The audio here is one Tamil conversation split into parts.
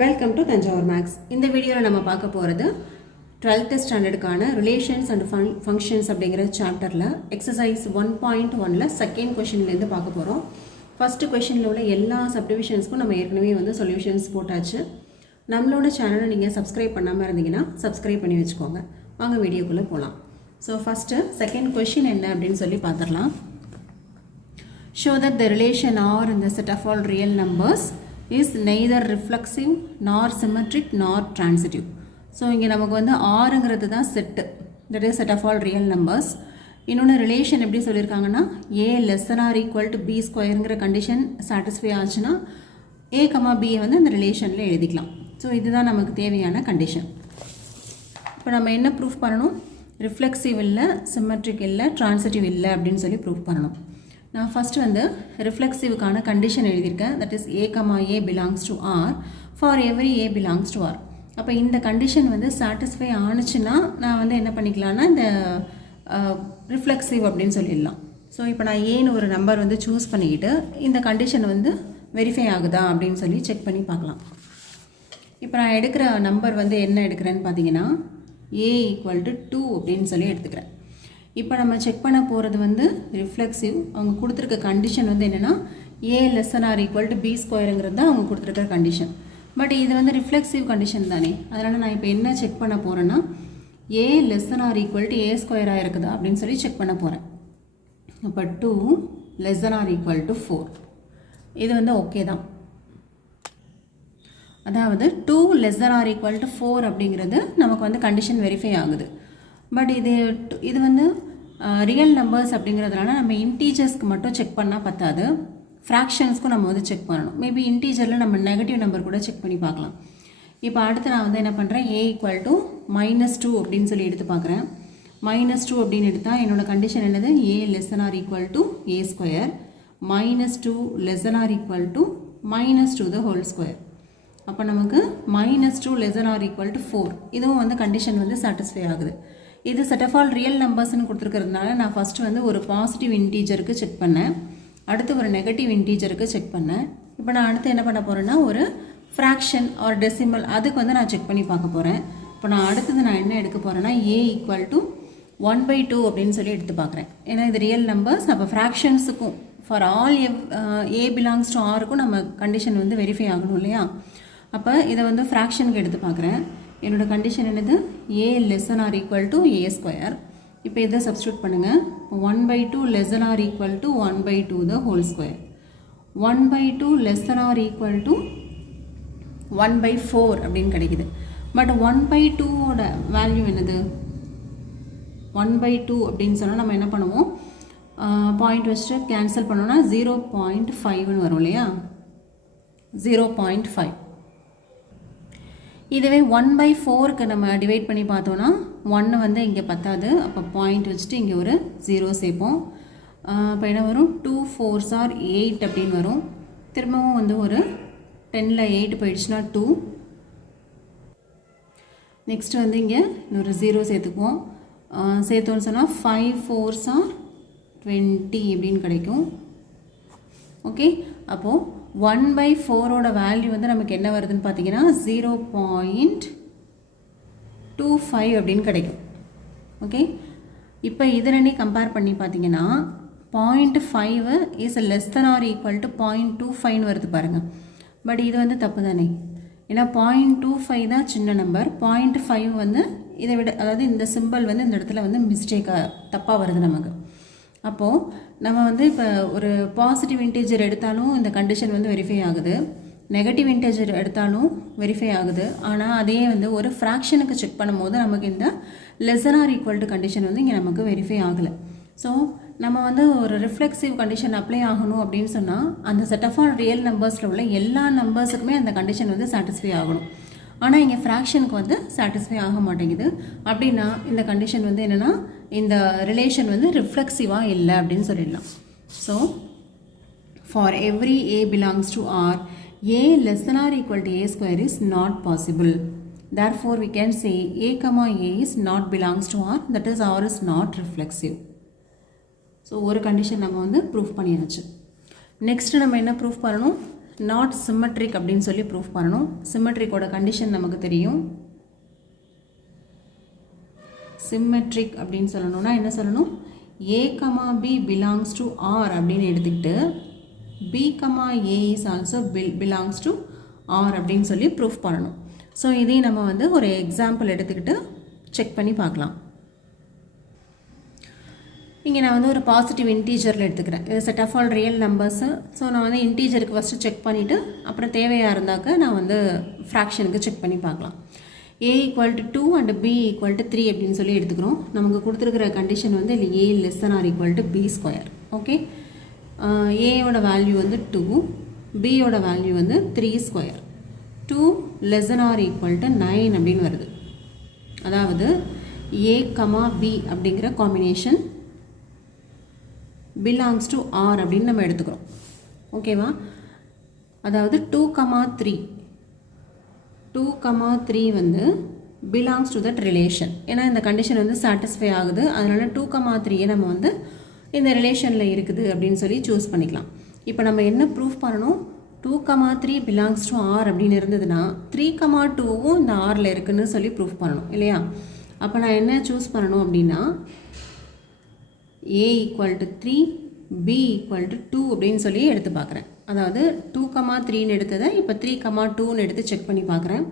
Welcome to Thanjavur maths. இந்த வீடியோவில் நம்ம பார்க்க போகிறது 12th ஸ்டாண்டர்டுக்கான ரிலேஷன்ஸ் அண்ட் ஃபங்க்ஷன்ஸ் அப்படிங்கிற சாப்டரில் எக்ஸசைஸ் 1.1ல் செகண்ட் கொஷின்லேருந்து பார்க்க போகிறோம். ஃபஸ்ட்டு கொஷினில் உள்ள எல்லா சப்டிவிஷன்ஸ்க்கும் நம்ம ஏற்கனவே வந்து சொல்யூஷன்ஸ் போட்டாச்சு. நம்மளோட சேனலை நீங்கள் சப்ஸ்கிரைப் பண்ணாமல் இருந்தீங்கன்னா சப்ஸ்கிரைப் பண்ணி வச்சுக்கோங்க. வாங்க வீடியோக்குள்ளே போகலாம். ஸோ ஃபஸ்ட்டு செகண்ட் கொஷின் என்ன அப்படின்னு சொல்லி பார்த்துடலாம். Show that the relation R in the set of all real numbers is neither reflexive nor symmetric nor transitive. So இங்கே நமக்கு வந்து ஆறுங்கிறது தான் set, that is set of all real numbers. இன்னொன்று ரிலேஷன் எப்படி சொல்லியிருக்காங்கன்னா A <= B ஸ்கொயருங்கிற கண்டிஷன் சாட்டிஸ்ஃபை ஆச்சுன்னா A, B வந்து அந்த ரிலேஷனில் எழுதிக்கலாம். ஸோ இதுதான் நமக்கு தேவையான கண்டிஷன். இப்போ நம்ம என்ன ப்ரூஃப் பண்ணணும்? ரிஃப்ளெக்சிவ் இல்லை, சிம்மெட்ரிக் இல்லை, டிரான்சிட்டிவ் இல்லை அப்படின்னு சொல்லி ப்ரூஃப் பண்ணணும். நான் ஃபஸ்ட்டு வந்து ரிஃப்ளெக்சிவுக்கான கண்டிஷன் எழுதியிருக்கேன். That is A, A belongs to R for every A belongs to R. அப்போ இந்த கண்டிஷன் வந்து சாட்டிஸ்ஃபை ஆணுச்சுன்னா நான் வந்து என்ன பண்ணிக்கலான்னா இந்த ரிஃப்ளெக்சிவ் அப்படின்னு சொல்லிடலாம். ஸோ இப்போ நான் ஏன்னு ஒரு நம்பர் வந்து சூஸ் பண்ணிக்கிட்டு இந்த கண்டிஷன் வந்து வெரிஃபை ஆகுதா அப்படின்னு சொல்லி செக் பண்ணி பார்க்கலாம். இப்போ நான் எடுக்கிற நம்பர் வந்து என்ன எடுக்கிறேன்னு பார்த்தீங்கன்னா A = 2 அப்படின்னு சொல்லி எடுத்துக்கிறேன். இப்போ நம்ம செக் பண்ண போகிறது வந்து ரிஃப்ளெக்சிவ். அவங்க கொடுத்துருக்க கண்டிஷன் வந்து என்னென்னா A <= B ஸ்கொயருங்கிறது தான் அவங்க கொடுத்துருக்க கண்டிஷன். பட் இது வந்து ரிஃப்ளெக்சிவ் கண்டிஷன் தானே, அதனால் நான் இப்போ என்ன செக் பண்ண போகிறேன்னா A <= A ஸ்கொயராக இருக்குதா அப்படின்னு சொல்லி செக் பண்ண போகிறேன். அப்போ 2 <= 4 இது வந்து ஓகே தான். அதாவது 2 <= 4 அப்படிங்கிறது நமக்கு வந்து கண்டிஷன் வெரிஃபை ஆகுது. பட் இது வந்து ரியல் நம்பர்ஸ் அப்படிங்கிறதுனால நம்ம இன்டீஜர்ஸ்க்கு மட்டும் செக் பண்ணால் பத்தாது, ஃப்ராக்ஷன்ஸ்க்கும் நம்ம வந்து செக் பண்ணணும். மேபி இன்டீஜரில் நம்ம நெகட்டிவ் நம்பர் கூட செக் பண்ணி பார்க்கலாம். இப்போ அடுத்து நான் வந்து என்ன பண்ணுறேன், A = -2 அப்படின்னு சொல்லி எடுத்து பார்க்குறேன். -2 அப்படின்னு எடுத்தால் என்னோடய கண்டிஷன் என்னது? A <= A square -2 <= -2 the whole square. அப்போ நமக்கு -2 <= 4 இதுவும் வந்து கண்டிஷன் வந்து சாட்டிஸ்ஃபை ஆகுது. இது செட் ஆஃப் ஆல் ரியல் நம்பர்ஸ்னு கொடுத்துருக்கிறதுனால நான் ஃபஸ்ட்டு வந்து ஒரு பாசிட்டிவ் இன்டீஜருக்கு செக் பண்ணேன், அடுத்து ஒரு நெகட்டிவ் இன்டீஜருக்கு செக் பண்ணேன். இப்போ நான் அடுத்து என்ன பண்ண போகிறேன்னா ஒரு ஃப்ராக்ஷன் ஆர் டெசிமல் அதுக்கு வந்து நான் செக் பண்ணி பார்க்க போகிறேன். இப்போ நான் அடுத்தது நான் என்ன எடுக்க போகிறேன்னா A = 1/2 அப்படின்னு சொல்லி எடுத்து பார்க்குறேன். ஏன்னா இது ரியல் நம்பர்ஸ். அப்போ ஃப்ராக்ஷன்ஸுக்கும் for all A belongs to Rக்கும் நம்ம கண்டிஷன் வந்து வெரிஃபை ஆகணும் இல்லையா? அப்போ இதை வந்து ஃப்ராக்ஷனுக்கு எடுத்து பார்க்குறேன். என்னோடய கண்டிஷன் என்னது? A <= A square. இப்போ இதை சப்ஸ்டியூட் பண்ணுங்கள். 1/2 <= 1/2 the whole ஸ்கொயர். 1/2 <= 1/4 அப்படின்னு கிடைக்குது. பட் 1/2ஓட வேல்யூ என்னது? 1/2 அப்படின்னு சொன்னால் நம்ம என்ன பண்ணுவோம், பாயிண்ட் வச்சுட்டு கேன்சல் பண்ணோன்னா 0.5ன்னு வரும் இல்லையா? 0.5. இதுவே 1/4க்கு நம்ம டிவைட் பண்ணி பார்த்தோன்னா 1 வந்து இங்கே பத்தாது. அப்போ பாயிண்ட் வச்சுட்டு இங்கே ஒரு 0 சேர்ப்போம். அப்போ என்ன வரும்? 2 4s are 8 அப்படின்னு வரும். திரும்பவும் வந்து ஒரு 10ல் 8 போயிடுச்சுன்னா 2. நெக்ஸ்ட் வந்து இங்கே இன்னொரு 0 சேர்த்துக்குவோம். சேர்த்தோன்னு சொன்னால் 5 4s are 20 அப்படின்னு கிடைக்கும். ஓகே, அப்போது 1/4ஓட வேல்யூ வந்து நமக்கு என்ன வருதுன்னு பார்த்தீங்கன்னா 0.25 அப்படின்னு கிடைக்கும். ஓகே, இப்போ இது ரெண்டையும் கம்பேர் பண்ணி பார்த்தீங்கன்னா 0.5 இஸ் <= 0.25ன்னு வருது பாருங்கள். பட் இது வந்து தப்பு தானே, ஏன்னா 0.25 தான் சின்ன நம்பர். 0.5 வந்து இதை விட, அதாவது இந்த சிம்பிள் வந்து இந்த இடத்துல வந்து மிஸ்டேக்காக தப்பாக வருது நமக்கு. அப்போது நம்ம வந்து இப்போ ஒரு பாசிட்டிவ் இன்டீஜர் எடுத்தாலும் இந்த கண்டிஷன் வந்து வெரிஃபை ஆகுது, நெகட்டிவ் இன்டீஜர் எடுத்தாலும் வெரிஃபை ஆகுது. ஆனால் அதே வந்து ஒரு ஃப்ராக்ஷனுக்கு செக் பண்ணும்போது நமக்கு இந்த <= கண்டிஷன் வந்து இங்கே நமக்கு வெரிஃபை ஆகலை. ஸோ நம்ம வந்து ஒரு ரிஃப்ளெக்சிவ் கண்டிஷன் அப்ளை ஆகணும் அப்படின்னு சொன்னால் அந்த செட் ஆஃப் ஆல் ரியல் நம்பர்ஸில் உள்ள எல்லா நம்பர்ஸுக்குமே அந்த கண்டிஷன் வந்து சாட்டிஸ்ஃபை ஆகணும். ஆனால் இங்கே ஃப்ராக்ஷனுக்கு வந்து சாட்டிஸ்ஃபை ஆக மாட்டேங்குது. அப்படின்னா இந்த கண்டிஷன் வந்து என்னென்னா இந்த ரிலேஷன் வந்து ரிஃப்ளெக்சிவாக இல்லை அப்படின்னு சொல்லிடலாம். So for every A belongs to R, A <= A square is not possible. Therefore we can say A, A is not belongs to R, that is R is not reflexive. So ஒரு கண்டிஷன் நம்ம வந்து ப்ரூஃப் பண்ணியாச்சு. நெக்ஸ்ட்டு நம்ம என்ன ப்ரூஃப் பண்ணணும்? நாட் சிம்மெட்ரிக் அப்படின்னு சொல்லி ப்ரூஃப் பண்ணணும். சிம்மெட்ரிக்கோட கண்டிஷன் நமக்கு தெரியும். சிம்மெட்ரிக் அப்படின்னு சொல்லணும்னா என்ன சொல்லணும்? A, B belongs to R அப்படின்னு எடுத்துக்கிட்டு B, A is also belongs to R அப்படின்னு சொல்லி ப்ரூஃப் பண்ணணும். ஸோ இதையும் நம்ம வந்து ஒரு எக்ஸாம்பிள் எடுத்துக்கிட்டு செக் பண்ணி பார்க்கலாம். இங்கே நான் வந்து ஒரு பாசிட்டிவ் இன்டீஜரில் எடுத்துக்கிறேன். இது set of all real numbers. So நான் வந்து இன்டீஜருக்கு ஃபஸ்ட்டு செக் பண்ணிவிட்டு அப்புறம் தேவையாக இருந்தாக்க நான் வந்து ஃப்ராக்ஷனுக்கு செக் பண்ணி பார்க்கலாம். A = 2 and B = 3 அப்படின்னு சொல்லி எடுத்துக்கிறோம். நமக்கு கொடுத்துருக்கிற கண்டிஷன் வந்து இல்லை A <= B². ஓகே, ஏயோட வேல்யூ வந்து 2, பியோட வேல்யூ வந்து 3². 2 <= 9 அப்படின்னு வருது. அதாவது A, B அப்படிங்கிற காம்பினேஷன் belongs to R அப்படின்னு நம்ம எடுத்துக்கிறோம். ஓகேவா? அதாவது 2, 3 வந்து belongs to that relation. ஏன்னா இந்த கண்டிஷன் வந்து சாட்டிஸ்ஃபை ஆகுது. அதனால 2, 3 நம்ம வந்து இந்த ரிலேஷனில் இருக்குது அப்படின்னு சொல்லி சூஸ் பண்ணிக்கலாம். இப்போ நம்ம என்ன ப்ரூஃப் பண்ணணும்? 2, 3 belongs to R அப்படின்னு இருந்ததுன்னா 3, 2வும் இந்த Rல இருக்குன்னு சொல்லி ப்ரூஃப் பண்ணணும் இல்லையா? அப்போ நான் என்ன சூஸ் பண்ணணும் அப்படின்னா A = 3, B = 2 அப்படின்னு சொல்லி எடுத்து பார்க்குறேன். அதாவது 2, 3ன்னு எடுத்ததை இப்போ 3, 2ன்னு எடுத்து செக் பண்ணி பார்க்குறேன்.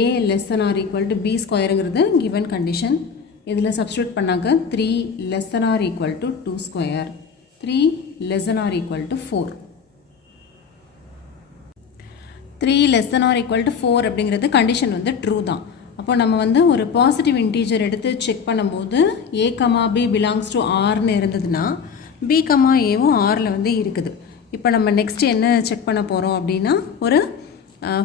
A <= B²ங்கிறது given condition. இதில் சப்ஸ்டியூட் பண்ணாக்க 3 <= 2², 3 <= 4. 3 <= 4 அப்படிங்கிறது கண்டிஷன் வந்து ட்ரூ தான். அப்போ நம்ம வந்து ஒரு பாசிட்டிவ் இன்டீஜர் எடுத்து செக் பண்ணும்போது A, B belongs to Rன்னு இருந்ததுன்னா B, Aவும் Rல வந்து இருக்குது. இப்போ நம்ம நெக்ஸ்ட் என்ன செக் பண்ண போகிறோம் அப்படின்னா ஒரு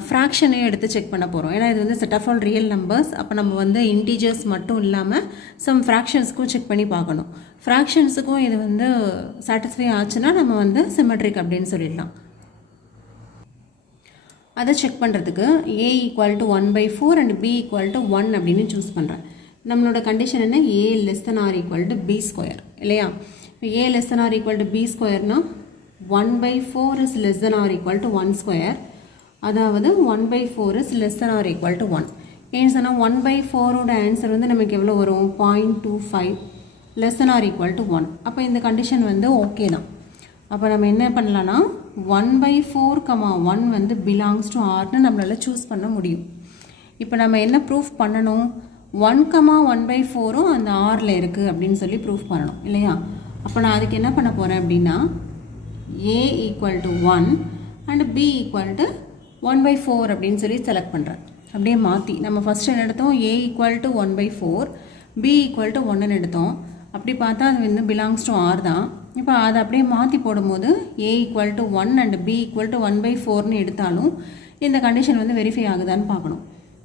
ஃப்ராக்ஷனையும் எடுத்து செக் பண்ண போகிறோம். ஏன்னா இது வந்து set of all real numbers. அப்போ நம்ம வந்து இன்டீஜர்ஸ் மட்டும் இல்லாமல் சம் ஃப்ராக்ஷன்ஸுக்கும் செக் பண்ணி பார்க்கணும். ஃப்ராக்ஷன்ஸுக்கும் இது வந்து சாட்டிஸ்ஃபை ஆச்சுன்னா நம்ம வந்து சிமெட்ரிக் அப்படின்னு சொல்லிடலாம். அதை செக் பண்ணுறதுக்கு A = 1/4 and B = 1 அப்படின்னு சூஸ் பண்ணுறேன். நம்மளோட கண்டிஷன் என்ன? A <= B² இல்லையா? இப்போ A <= B²னா 1/4 is <= 1². அதாவது 1/4 is <= 1. ஏன்னு சொன்னால் 1/4ஓட ஆன்சர் வந்து நமக்கு எவ்வளோ வரும்? 0.25 <= 1. அப்போ இந்த கண்டிஷன் வந்து ஓகே தான். அப்போ நம்ம என்ன பண்ணலான்னா 1/4, 1 வந்து belongs to Rன்னு நம்மளால் சூஸ் பண்ண முடியும். இப்போ நம்ம என்ன ப்ரூஃப் பண்ணணும்? 1, 1/4ம் அந்த Rல இருக்குது அப்படின்னு சொல்லி ப்ரூஃப் பண்ணணும் இல்லையா? அப்போ நான் அதுக்கு என்ன பண்ண போகிறேன் அப்படின்னா A = 1 and B = 1/4 அப்படின்னு சொல்லி செலக்ட் பண்ணுறேன். அப்படியே மாற்றி நம்ம ஃபஸ்ட் என்ன எடுத்தோம்? A = 1/4, B = 1ன்னு எடுத்தோம். அப்படி பார்த்தா அது வந்து பிலாங்ஸ் டு R தான். இப்போ அதை அப்படியே மாற்றி போடும்போது A = 1 and B = 1/4ன்னு எடுத்தாலும் இந்த கண்டிஷன் வந்து வெரிஃபை ஆகுதான்னு பார்க்கணும்.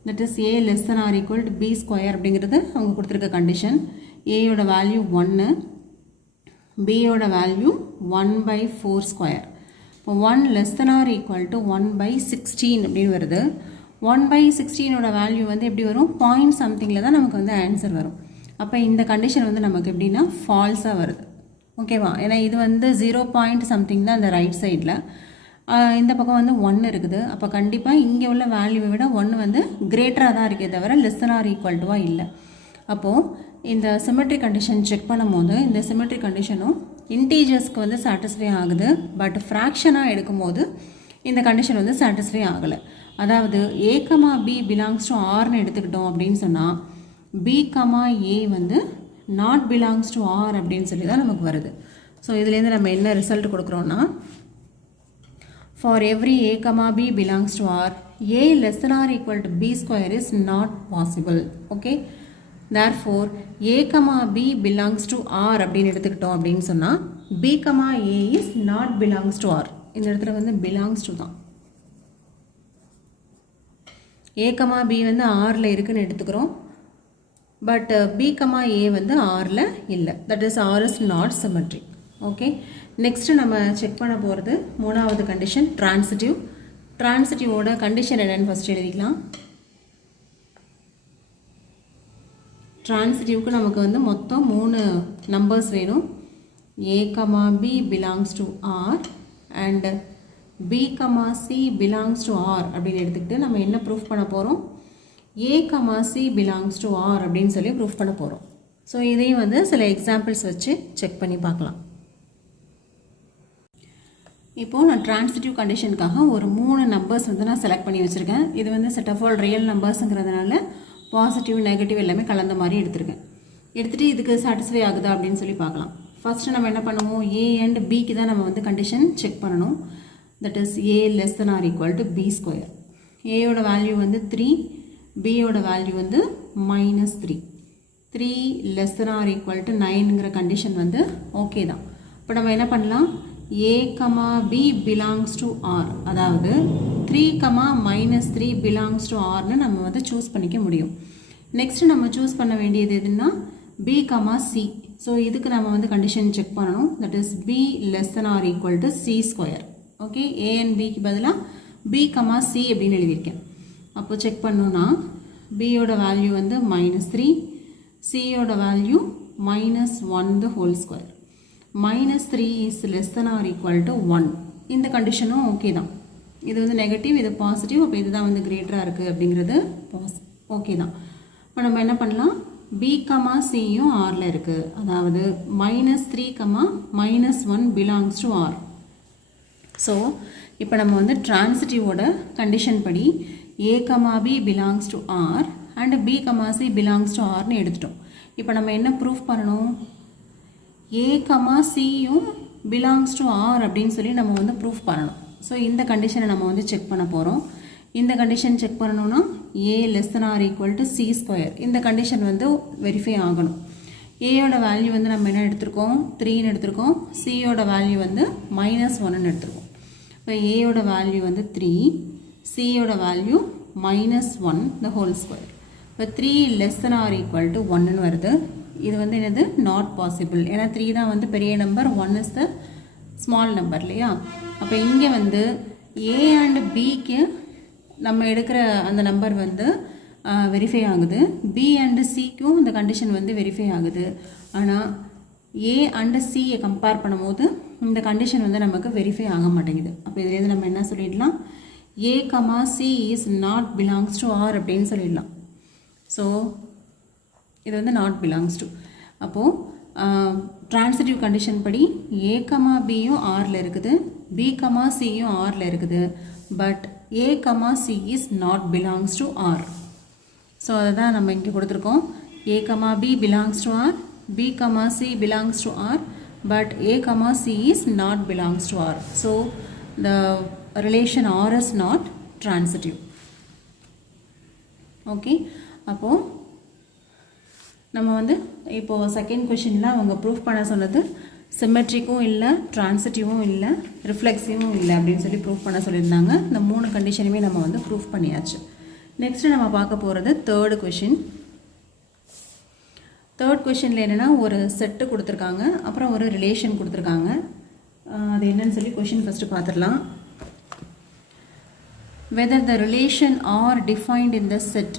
தட் இஸ் A <= B² அப்படிங்கிறது அவங்க கொடுத்துருக்க கண்டிஷன். ஏயோட வேல்யூ 1, பியோட வேல்யூ 1/4². இப்போ 1 <= 1/16 அப்படின்னு வருது. 1/16ஓட வேல்யூ வந்து எப்படி வரும்? பாயிண்ட் சம்திங்கில் தான் நமக்கு வந்து ஆன்சர் வரும். அப்போ இந்த கண்டிஷன் வந்து நமக்கு எப்படின்னா ஃபால்ஸாக வருது. ஓகேவா? ஏன்னா இது வந்து 0 பாயிண்ட் சம்திங் தான் அந்த ரைட் சைடில், இந்த பக்கம் வந்து 1 இருக்குது. அப்போ கண்டிப்பாக இங்கே உள்ள வேல்யூவை விட 1 வந்து கிரேட்டராக தான் இருக்கே தவிர <= இல்லை. அப்போது இந்த சிமெட்ரிக் கண்டிஷன் செக் பண்ணும்போது இந்த சிமெட்ரிக் கண்டிஷனும் இன்டீஜர்ஸ்க்கு வந்து சாட்டிஸ்ஃபை ஆகுது. பட் ஃப்ராக்ஷனாக எடுக்கும்போது இந்த கண்டிஷன் வந்து சாட்டிஸ்ஃபை ஆகலை. அதாவது A, B belongs to Rன்னு எடுத்துக்கிட்டோம் அப்படின்னு சொன்னால் B, A வந்து not belongs to R அப்படின்னு சொல்லி தான் நமக்கு வருது. ஸோ இதுலேருந்து நம்ம என்ன result கொடுக்குறோன்னா for every A, B belongs to R, A <= B² is not possible. Okay, therefore A, B belongs to R அப்படின்னு எடுத்துக்கிட்டோம் அப்படின்னு சொன்னால் B, A is not belongs to R. இந்த இடத்துல வந்து belongs to தான். A, B வந்து Rல இருக்குன்னு எடுத்துக்கிறோம். பட் B, A வந்து Rல இல்லை. That is R is not symmetric. Okay, next நம்ம செக் பண்ண போகிறது மூணாவது கண்டிஷன் ட்ரான்சிட்டிவ். ட்ரான்சிட்டிவோட கண்டிஷன் என்னென்னு ஃபஸ்ட் எழுதிக்கலாம். ட்ரான்சிட்டிவ்க்கு நமக்கு வந்து மொத்தம் 3 நம்பர்ஸ் வேணும். A, B belongs to R and B, C belongs to R அப்படின்னு எடுத்துக்கிட்டு நம்ம என்ன ப்ரூஃப் பண்ண போகிறோம்? A, C belongs to R அப்படின்னு சொல்லி ப்ரூஃப் பண்ண போகிறோம். ஸோ இதையும் வந்து சில எக்ஸாம்பிள்ஸ் வச்சு செக் பண்ணி பார்க்கலாம். இப்போது நான் ட்ரான்சிட்டிவ் கண்டிஷனுக்காக ஒரு 3 நம்பர்ஸ் வந்து நான் செலக்ட் பண்ணி வச்சுருக்கேன். இது வந்து செட் ஆஃப் ஆல் ரியல் நம்பர்ஸுங்கிறதுனால பாசிட்டிவ் நெகட்டிவ் எல்லாமே கலந்த மாதிரி எடுத்துருக்கேன். எடுத்துகிட்டு இதுக்கு சாட்டிஸ்ஃபை ஆகுதா அப்படின்னு சொல்லி பார்க்கலாம். ஃபஸ்ட்டு நம்ம என்ன பண்ணுவோம்? A and Bக்கு தான் நம்ம வந்து கண்டிஷன் செக் பண்ணணும். That is A less than or equal to B square. Aயோட வேல்யூ வந்து 3, Bயோட வேல்யூ வந்து -3. 3 less than or equal to 9ங்கிற கண்டிஷன் வந்து ஓகே தான். இப்போ நம்ம என்ன பண்ணலாம்? A, B belongs to R, அதாவது 3, -3 belongs to Rன்னு நம்ம வந்து சூஸ் பண்ணிக்க முடியும். நெக்ஸ்ட் நம்ம சூஸ் பண்ண வேண்டியது எதுன்னா B, C. ஸோ இதுக்கு நம்ம வந்து கண்டிஷன் செக் பண்ணணும். That is B less than or equal to C square. Okay, A and Bக்கு பதிலாக B, C அப்படின்னு எழுதியிருக்கேன். அப்போ செக் பண்ணோன்னா Bயோட வேல்யூ வந்து -3, Cயோட value -1 the whole square. -3 is less than or equal to 1. இந்த கண்டிஷனும் ஓகே தான். இது வந்து நெகட்டிவ், இது பாசிட்டிவ். அப்போ இதுதான் வந்து கிரேட்டராக இருக்குது அப்படிங்கிறது ஓகே தான். இப்போ நம்ம என்ன பண்ணலாம்? B, Cயும் Rல இருக்குது. அதாவது -3, -1 belongs to R. ஸோ இப்போ நம்ம வந்து ட்ரான்சிட்டிவோட கண்டிஷன் படி A, B belongs to R and B, C belongs to Rன்னு எடுத்துட்டோம். இப்போ நம்ம என்ன ப்ரூஃப் பண்ணணும்? A, Cயும் belongs to R அப்படின்னு சொல்லி நம்ம வந்து ப்ரூஃப் பண்ணணும். ஸோ இந்த கண்டிஷனை நம்ம வந்து செக் பண்ண போகிறோம். இந்த கண்டிஷன் செக் பண்ணணும்னா A less than or equal to C square. இந்த கண்டிஷன் வந்து வெரிஃபை ஆகணும். Aயோட வேல்யூ வந்து நம்ம என்ன எடுத்திருக்கோம்? 3ன்னு எடுத்திருக்கோம். Cயோட வேல்யூ வந்து -1ன்னு எடுத்திருக்கோம். இப்போ Aயோட வேல்யூ வந்து 3, Cயோட வேல்யூ -1 the whole square. இப்போ 3 less than or equal to 1ன்னு வருது. இது வந்து என்னது? Not possible. ஏன்னா 3 தான் வந்து பெரிய number, 1 is the small number இல்லையா? அப்போ இங்கே வந்து A and Bக்கு நம்ம எடுக்கிற அந்த நம்பர் வந்து வெரிஃபை ஆகுது. B and Cக்கும் இந்த கண்டிஷன் வந்து வெரிஃபை ஆகுது. ஆனால் A and Cயை கம்பேர் பண்ணும்போது இந்த கண்டிஷன் வந்து நமக்கு வெரிஃபை ஆக மாட்டேங்குது. அப்போ இதுலேருந்து நம்ம என்ன சொல்லிடலாம்? A, C is not belongs to R அப்படின்னு சொல்லிடலாம். ஸோ இது வந்து நாட் பிலாங்ஸ் டு. அப்போது ட்ரான்சிட்டிவ் கண்டிஷன் படி A, Bயும் Rல இருக்குது, B, Cயும் Rல இருக்குது. But A, C is not belongs to R. So அதை தான் நம்ம இங்கே கொடுத்துருக்கோம். A, B belongs to R, B, C belongs to R, but A, C is not belongs to R. So the relation R is not transitive. Okay, அப்போது நம்ம வந்து இப்போது செகண்ட் கொஷினில் அவங்க ப்ரூஃப் பண்ண சொன்னது சிமெட்ரிக்கும் இல்லை, ட்ரான்சிட்டிவும் இல்லை, ரிஃப்ளெக்ஸிவும் இல்லை அப்படின்னு சொல்லி ப்ரூஃப் பண்ண சொல்லியிருந்தாங்க. இந்த 3 கண்டிஷனுமே நம்ம வந்து ப்ரூஃப் பண்ணியாச்சு. நெக்ஸ்ட்டு நம்ம பார்க்க போகிறது தேர்டு கொஷின். தேர்ட் கொஷினில் என்னென்னா ஒரு செட்டு கொடுத்துருக்காங்க, அப்புறம் ஒரு ரிலேஷன் கொடுத்துருக்காங்க. அது என்னன்னு சொல்லி கொஷின் ஃபஸ்ட்டு பார்த்துடலாம். Whether the relation R defined in the set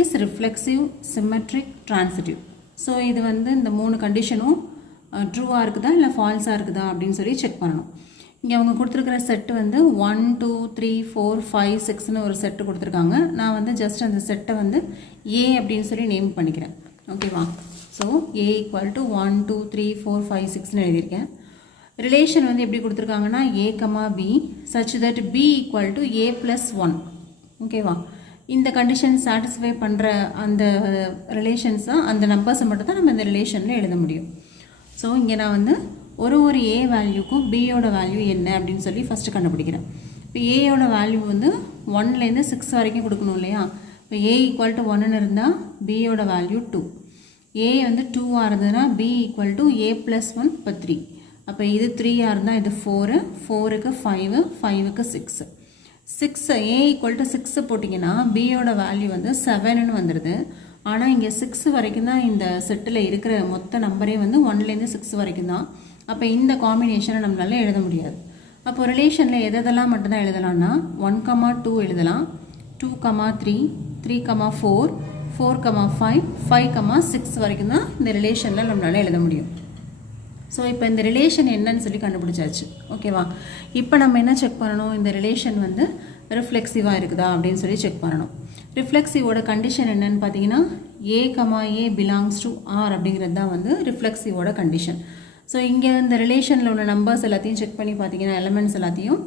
is reflexive, symmetric, transitive. So இது வந்து இந்த 3 கண்டிஷனும் ட்ரூவாக இருக்குதா இல்லை ஃபால்ஸாக இருக்குதா அப்படின்னு சொல்லி செக் பண்ணணும். இங்கே அவங்க கொடுத்துருக்கிற செட்டு வந்து 1, 2, 3, 4, 5, 6ன்னு ஒரு செட்டு கொடுத்துருக்காங்க. நான் வந்து ஜஸ்ட் அந்த செட்டை வந்து A அப்படின்னு சொல்லி நேம் பண்ணிக்கிறேன். ஓகேவா? ஸோ A ஈக்குவல் டு 1, 2, 3, 4, 5, 6ன்னு எழுதியிருக்கேன். ரிலேஷன் வந்து எப்படி கொடுத்துருக்காங்கன்னா A, B such that B equal to A plus 1. ஓகேவா? இந்த கண்டிஷன் சாட்டிஸ்ஃபை பண்ணுற அந்த ரிலேஷன்ஸ் தான், அந்த நம்பர்ஸை மட்டும் தான் நம்ம இந்த ரிலேஷனில் எழுத முடியும். ஸோ இங்கே நான் வந்து ஒரு A வேல்யூக்கும் Bயோட வேல்யூ என்ன அப்படின்னு சொல்லி ஃபஸ்ட்டு கண்டுபிடிக்கிறேன். இப்போ Aயோட வேல்யூ வந்து 1லேருந்து 6 வரைக்கும் கொடுக்கணும் இல்லையா? இப்போ A ஈக்குவல் டு 1ன்னு இருந்தால் Bயோட வேல்யூ 2. A வந்து 2ஆக இருந்ததுன்னா B equal to A plus 1 இப்போ 3. அப்போ இது 3ஆக இருந்தால் இது 4, 4க்கு 5, 5க்கு 6. 6 A ஈக்குவல் டு 6 போட்டிங்கன்னா Bயோட வேல்யூ வந்து 7ன்னு வந்துடுது. ஆனால் இங்கே 6 வரைக்கும் தான் இந்த செட்டில் இருக்கிற மொத்த நம்பரே வந்து 1லேருந்து 6 வரைக்கும் தான். அப்போ இந்த காம்பினேஷனை நம்மளால எழுத முடியாது. அப்போ ரிலேஷனில் எதெல்லாம் மட்டும்தான் எழுதலாம்னா 1, 2 எழுதலாம், 2, 3, 3, 4, 4, 5, 5, 6 வரைக்கும் தான் இந்த ரிலேஷனில் நம்மளால எழுத முடியும். ஸோ இப்போ இந்த ரிலேஷன் என்னன்னு சொல்லி கண்டுபிடிச்சாச்சு. ஓகேவா? இப்போ நம்ம என்ன செக் பண்ணணும், இந்த ரிலேஷன் வந்து ரிஃப்ளெக்சிவாக இருக்குதா அப்படின்னு சொல்லி செக் பண்ணணும். ரிஃப்ளெக்சிவோட கண்டிஷன் என்னன்னு பார்த்தீங்கன்னா A comma A belongs to R அப்படிங்கிறது தான் வந்து ரிஃப்ளெக்சிவோட கண்டிஷன். ஸோ இங்கே இந்த ரிலேஷனில் உள்ள நம்பர்ஸ் எல்லாத்தையும் செக் பண்ணி பார்த்தீங்கன்னா எலமெண்ட்ஸ் எல்லாத்தையும்